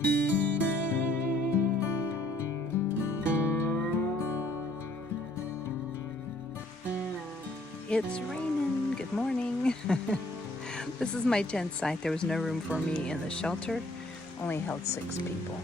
It's raining. Good morning. This is my tent site. There was no room for me in the shelter. Only held 6 people.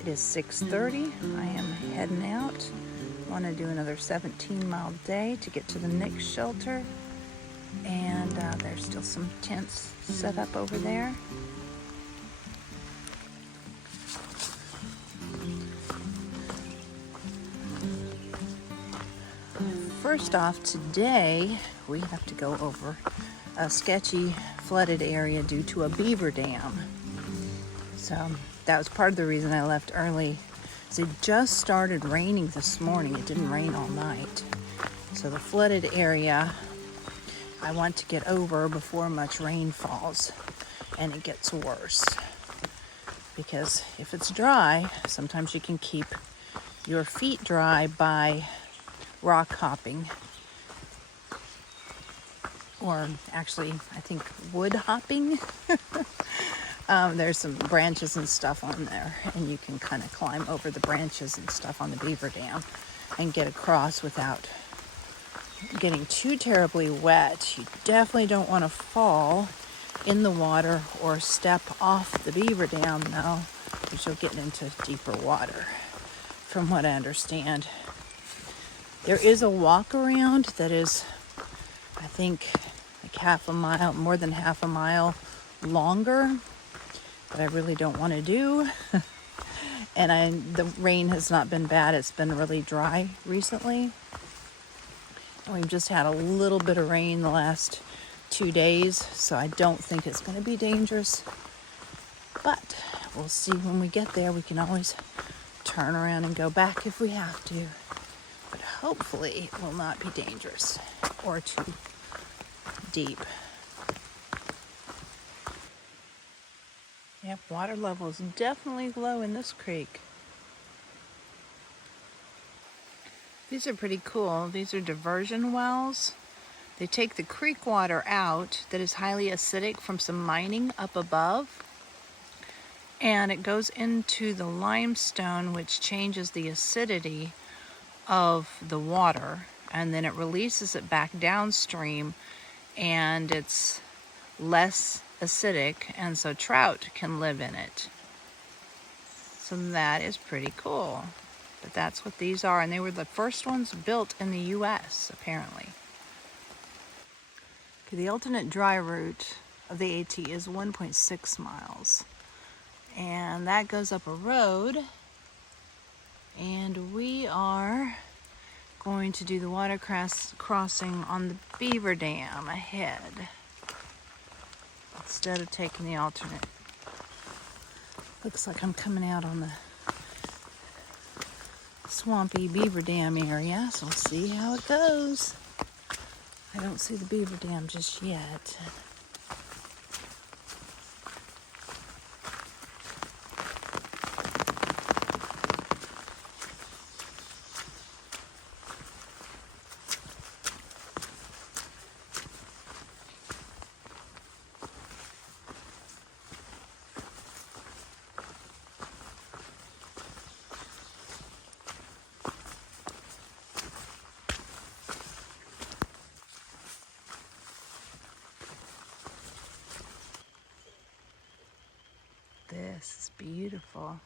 It is 6:30. I am heading out. Want to do another 17-mile day to get to the next shelter. And there's still some tents set up over there. First off, today we have to go over a sketchy flooded area due to a beaver dam. So that was part of the reason I left early. It just started raining this morning. It didn't rain all night. So the flooded area I want to get over before much rain falls and it gets worse. Because if it's dry, sometimes you can keep your feet dry by rock hopping, or actually I think wood hopping. There's some branches and stuff on there, and you can kind of climb over the branches and stuff on the beaver dam and get across without getting too terribly wet. You definitely don't want to fall in the water or step off the beaver dam though, because you'll get into deeper water, from what I understand. There is a walk around that is, I think, like half a mile, more than half a mile longer, that I really don't want to do. And the rain has not been bad. It's been really dry recently. And we've just had a little bit of rain the last 2 days, so I don't think it's going to be dangerous. But we'll see when we get there. We can always turn around and go back if we have to. But hopefully it will not be dangerous or too deep. Yep, water level is definitely low in this creek. These are pretty cool. These are diversion wells. They take the creek water out that is highly acidic from some mining up above, and it goes into the limestone, which changes the acidity of the water, and then it releases it back downstream, and it's less acidic, and so trout can live in it. So that is pretty cool. But that's what these are, and they were the first ones built in the US, apparently. Okay, the alternate dry route of the AT is 1.6 miles, and that goes up a road, and we are going to do the water crossing on the beaver dam ahead instead of taking the alternate. Looks like I'm coming out on the swampy beaver dam area, so we'll see how it goes. I don't see the beaver dam just yet. This is beautiful.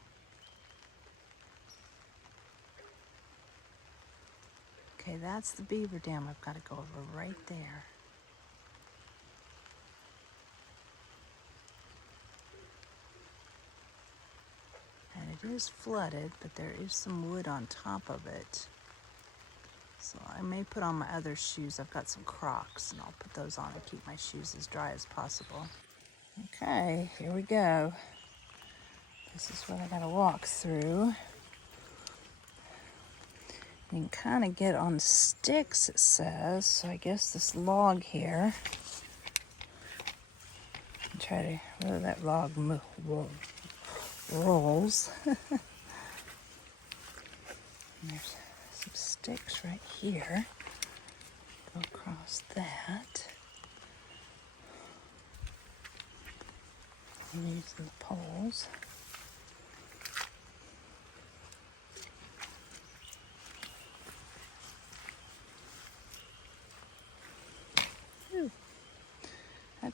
Okay, that's the beaver dam. I've got to go over right there. And it is flooded, but there is some wood on top of it. So I may put on my other shoes. I've got some Crocs, and I'll put those on and keep my shoes as dry as possible. Okay, here we go. This is what I gotta walk through. You can kind of get on sticks, it says. So I guess this log here. And try to, whether that log rolls. And there's some sticks right here. Go across that. And use the poles.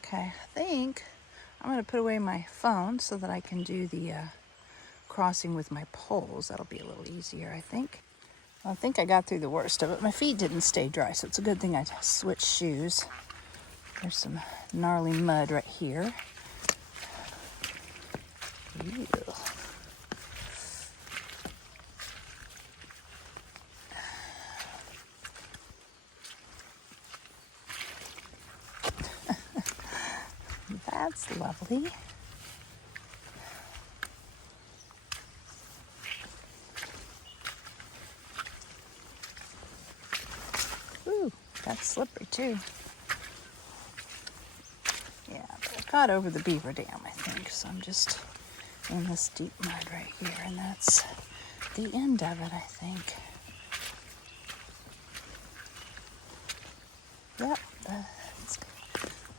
Okay, I think I'm going to put away my phone so that I can do the crossing with my poles. That'll be a little easier, I think. I think I got through the worst of it. My feet didn't stay dry, so it's a good thing I switched shoes. There's some gnarly mud right here. Ew. That's lovely. Ooh, that's slippery too. Yeah, I got over the Beaver Dam, I think, so I'm just in this deep mud right here, and that's the end of it, I think. Yep,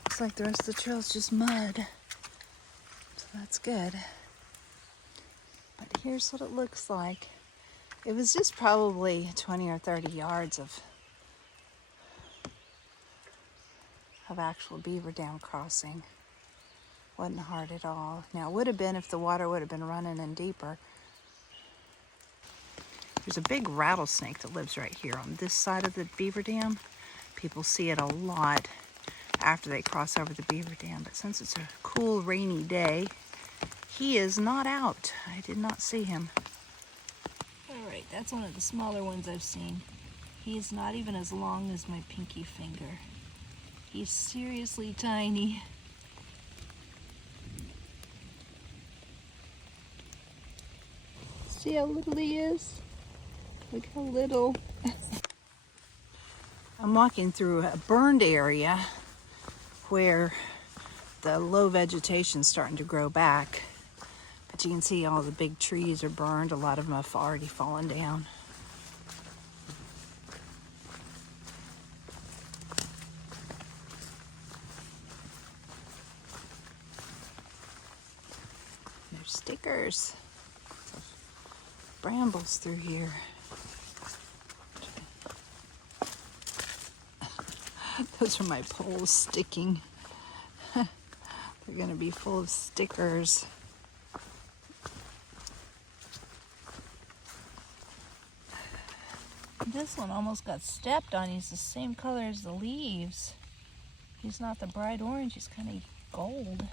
looks like the rest of the trail is just mud, so that's good. But here's what it looks like. It was just probably 20 or 30 yards of actual Beaver Dam crossing. Wasn't hard at all. Now, it would have been if the water would have been running in deeper. There's a big rattlesnake that lives right here on this side of the Beaver Dam. People see it a lot after they cross over the Beaver Dam, but since it's a cool, rainy day, he is not out. I did not see him. All right, that's one of the smaller ones I've seen. He is not even as long as my pinky finger. He's seriously tiny. See how little he is? Look how little. I'm walking through a burned area where the low vegetation's starting to grow back. But you can see all the big trees are burned. A lot of them have already fallen down. There's stickers. Brambles through here. Those are my poles sticking. They're going to be full of stickers. This one almost got stepped on. He's the same color as the leaves. He's not the bright orange, he's kind of gold.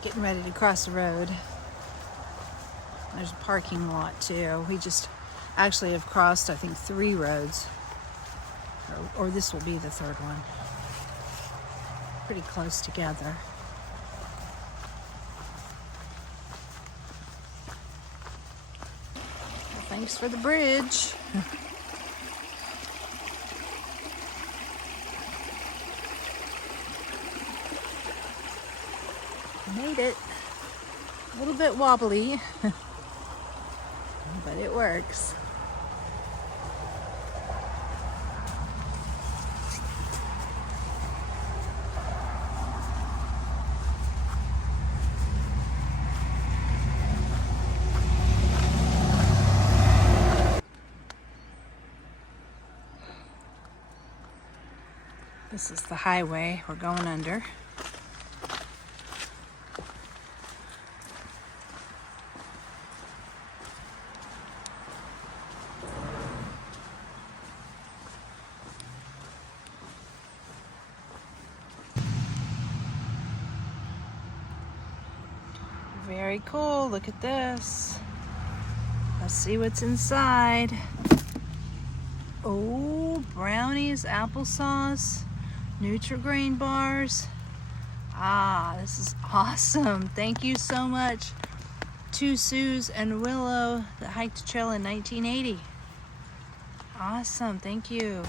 Getting ready to cross the road. There's a parking lot too. We just actually have crossed, I think, 3 roads. Or this will be the 3rd one. Pretty close together. Well, thanks for the bridge. Made it. A little bit wobbly, but it works. This is the highway we're going under. Very cool. Look at this. Let's see what's inside. Oh, brownies, applesauce, Nutri-Grain bars. Ah, this is awesome. Thank you so much to Suze and Willow that hiked the trail in 1980. Awesome. Thank you.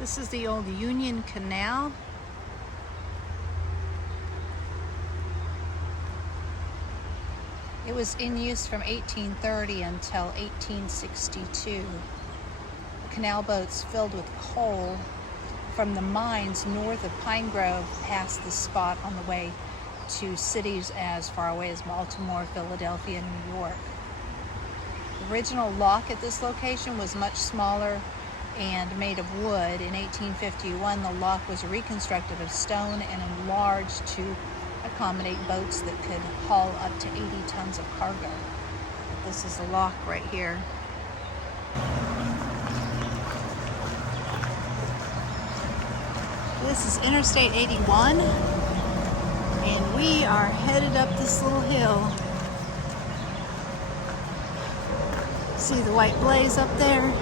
This is the old Union Canal. It was in use from 1830 until 1862. Canal boats filled with coal from the mines north of Pine Grove passed this spot on the way to cities as far away as Baltimore, Philadelphia, and New York. The original lock at this location was much smaller and made of wood. In 1851, the lock was reconstructed of stone and enlarged to accommodate boats that could haul up to 80 tons of cargo. This is the lock right here. This is Interstate 81, and we are headed up this little hill. See the white blaze up there?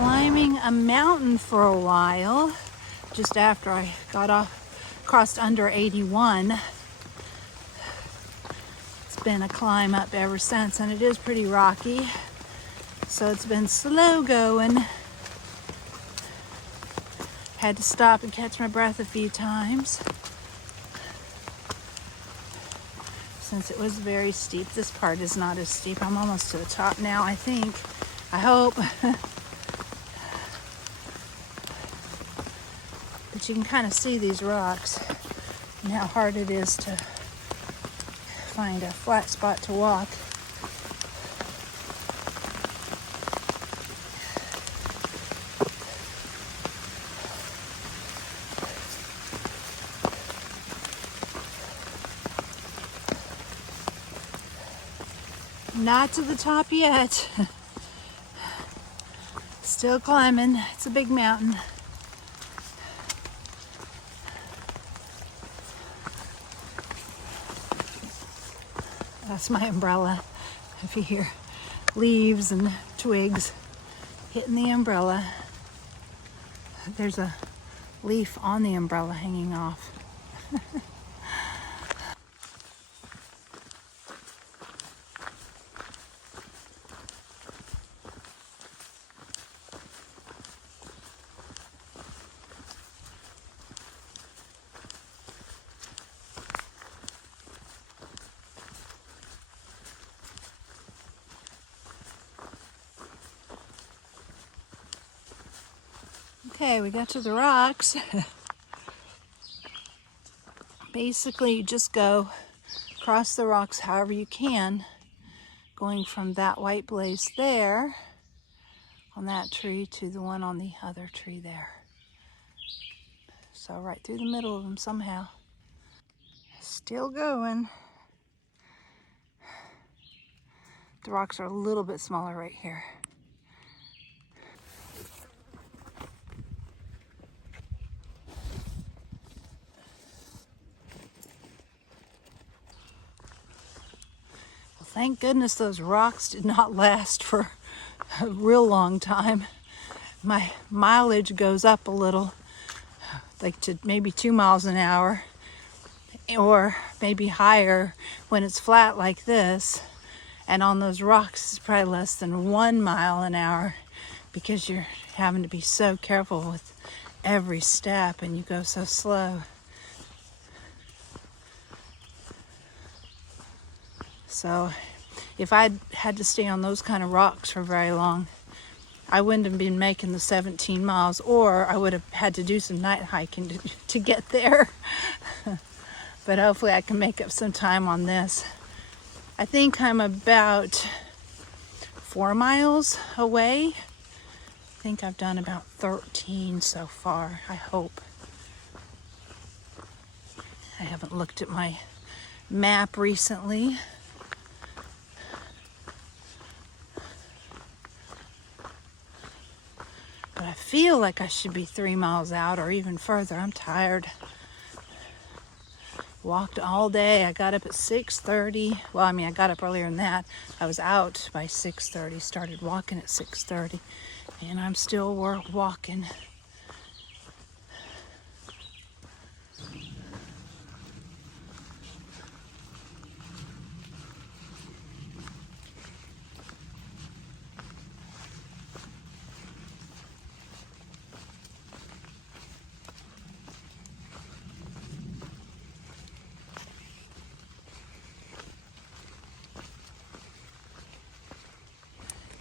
Climbing a mountain for a while just after I crossed under 81. It's been a climb up ever since, and it is pretty rocky, so it's been slow going. Had to stop and catch my breath a few times since it was very steep. This part is not as steep. I'm almost to the top now, I think. I hope. But you can kind of see these rocks and how hard it is to find a flat spot to walk. Not to the top yet. Still climbing. It's a big mountain. That's my umbrella. If you hear leaves and twigs hitting the umbrella, there's a leaf on the umbrella hanging off. Okay, we got to the rocks. Basically, you just go across the rocks however you can, going from that white blaze there on that tree to the one on the other tree there. So right through the middle of them somehow. Still going. The rocks are a little bit smaller right here. Thank goodness those rocks did not last for a real long time. My mileage goes up a little, like to maybe 2 miles an hour, or maybe higher when it's flat like this. And on those rocks, it's probably less than 1 mile an hour because you're having to be so careful with every step and you go so slow. So if I'd had to stay on those kind of rocks for very long, I wouldn't have been making the 17 miles, or I would have had to do some night hiking to get there. But hopefully I can make up some time on this. I think I'm about 4 miles away. I think I've done about 13 so far, I hope. I haven't looked at my map recently. But I feel like I should be 3 miles out or even further. I'm tired. Walked all day. I got up at 6:30. Well, I mean, I got up earlier than that. I was out by 6:30, started walking at 6:30, and I'm still walking.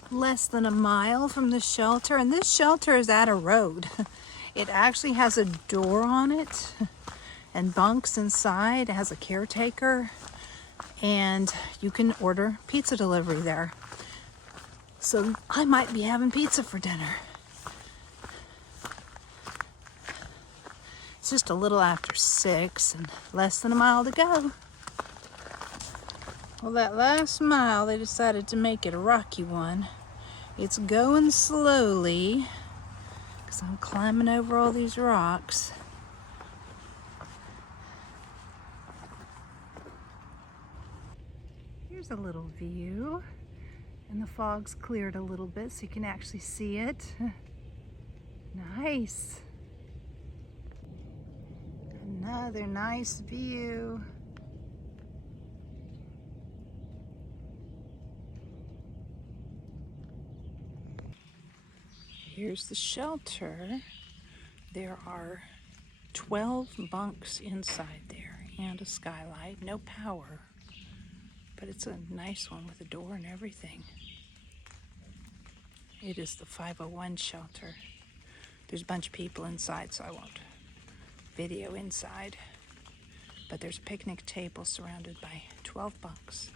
Less than a mile from the shelter, and this shelter is at a road. It actually has a door on it and bunks inside. It has a caretaker, and you can order pizza delivery there. So I might be having pizza for dinner. It's just a little after 6 and less than a mile to go. Well, that last mile, they decided to make it a rocky one. It's going slowly because I'm climbing over all these rocks. Here's a little view, and the fog's cleared a little bit so you can actually see it. Nice. Another nice view. Here's the shelter. There are 12 bunks inside there and a skylight. No power, but it's a nice one with a door and everything. It is the 501 shelter. There's a bunch of people inside, so I won't video inside. But there's a picnic table surrounded by 12 bunks.